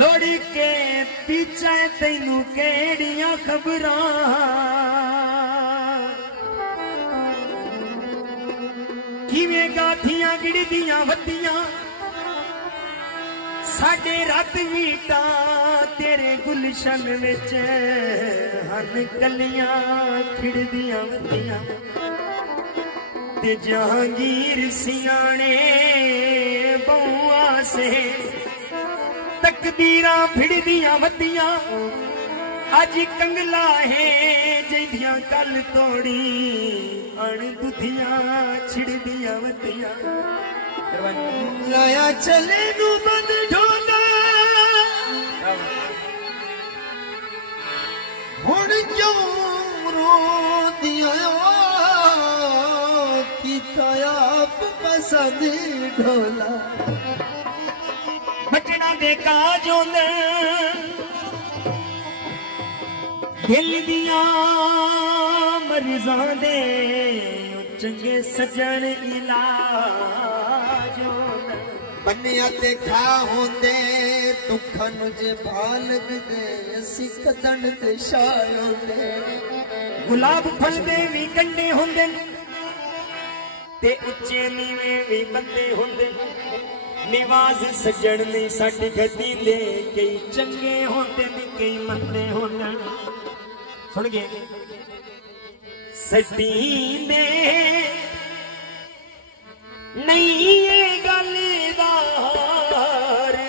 लोड़ी के पीछे तैनू केड़ियां खबरां किवें गाठियां गिड़दियां वतियां साडे रात वीटा तेरे गुलशन विच हन कलियां खिड़दियां वतियां ते जहांगीर सियाने बहुआ से तकदीरां फिड़दियां वतियां अज कंगला है जिंदियां कल तोड़ी अण दुधियां छिड़दियां वतियां लाया चले नू बंद ढोला हुण क्यों रोंदियां आप पसंद ढोला बचना दे काजों दिल दिया मरीजां दे चंगे सजन इलाजों बनिया ते खा होंदे दुखन जे भाल दे असी कदन ते शायों दे गुलाब फल दे भी कंडे होंदे ते उच्चे नीवे भी बंदे होंदे निवाज सजन नहीं साडी गद्दी दे कई चंगे होंदे ने कई मंदे होंदे सुन गए सदी दे नहीं ये गलदार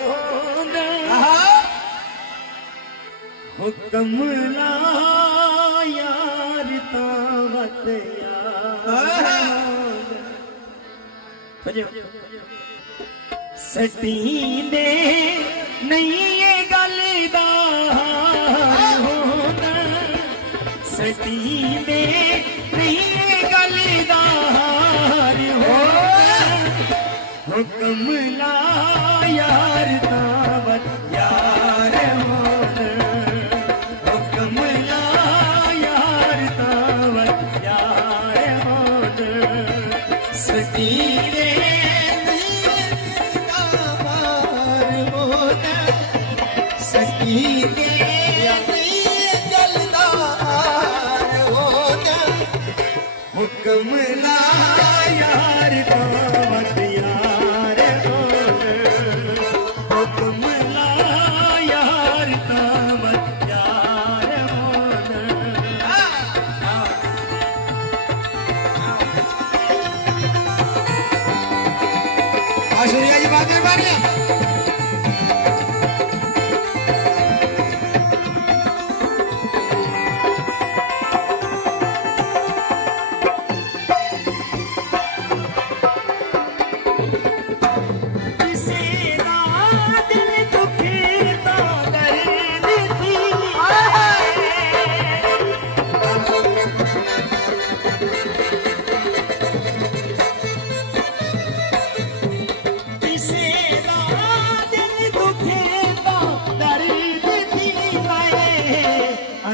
होंदे हुक्म ला यार तावत सती दे नहीं ये गलदार होना सती दे नहीं ये गलदार होना हुक्म ला यार तावत यार होना हुक्म ला यार तावत यार होना सती हुक्म ला यार तावत यार हुक्म ला यार तावत यार आशुरिया जी बात है बारिया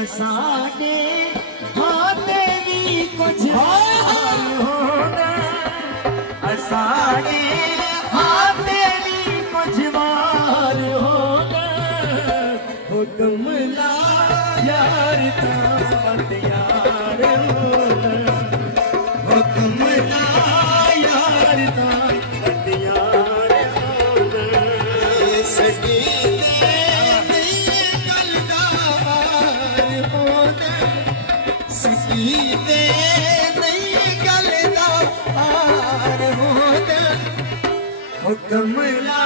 साडे हाथे भी कुछ होना साडे हाथे भी कुछ मार होना हुक्म ला यार तावत यार होना हुक्म ला यार तावत यार होना सगी दे नहीं गलदार होना हुक्म ला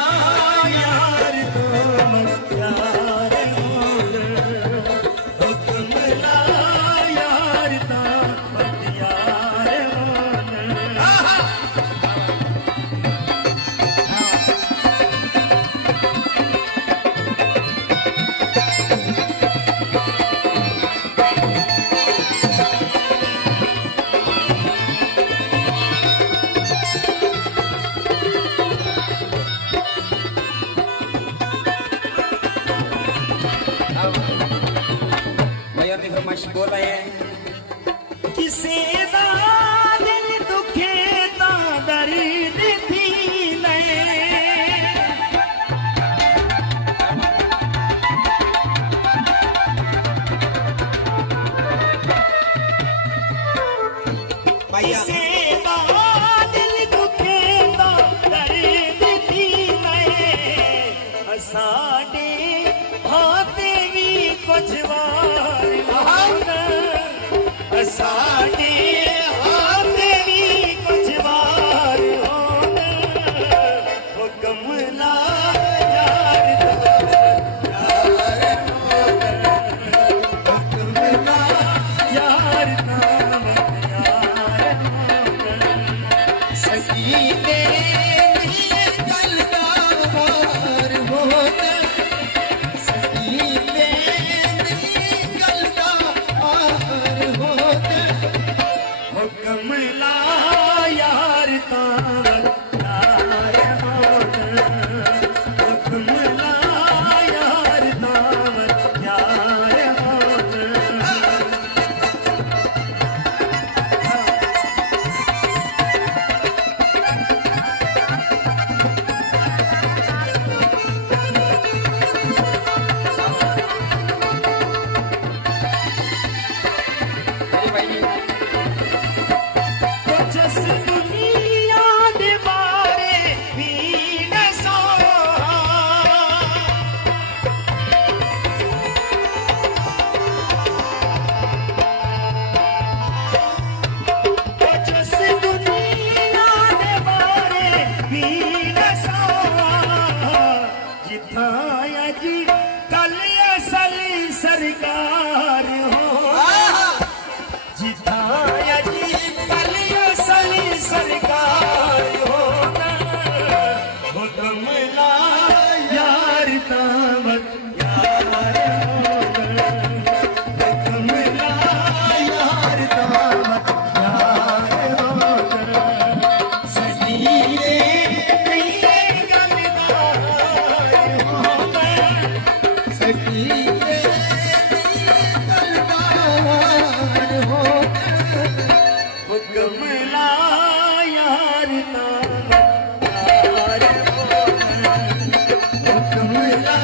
यार तावत यार होना हुक्म ला यार तावत यार होना बोला है किसी दा दिल दुखे ता दर सकीने गलदार होते सकीने गलदार होते हुक्म ला यार तावत यार होते हुक्म ला यार तावत यार होते सरकार हो जिताया जी कलिया सली सरकार हो हुक्म ला यार तावत यार हुक्म ला यार तावत यार सजीरे गलदार हो सजीरे हुक्म ला यार तावत यार हुक्म ला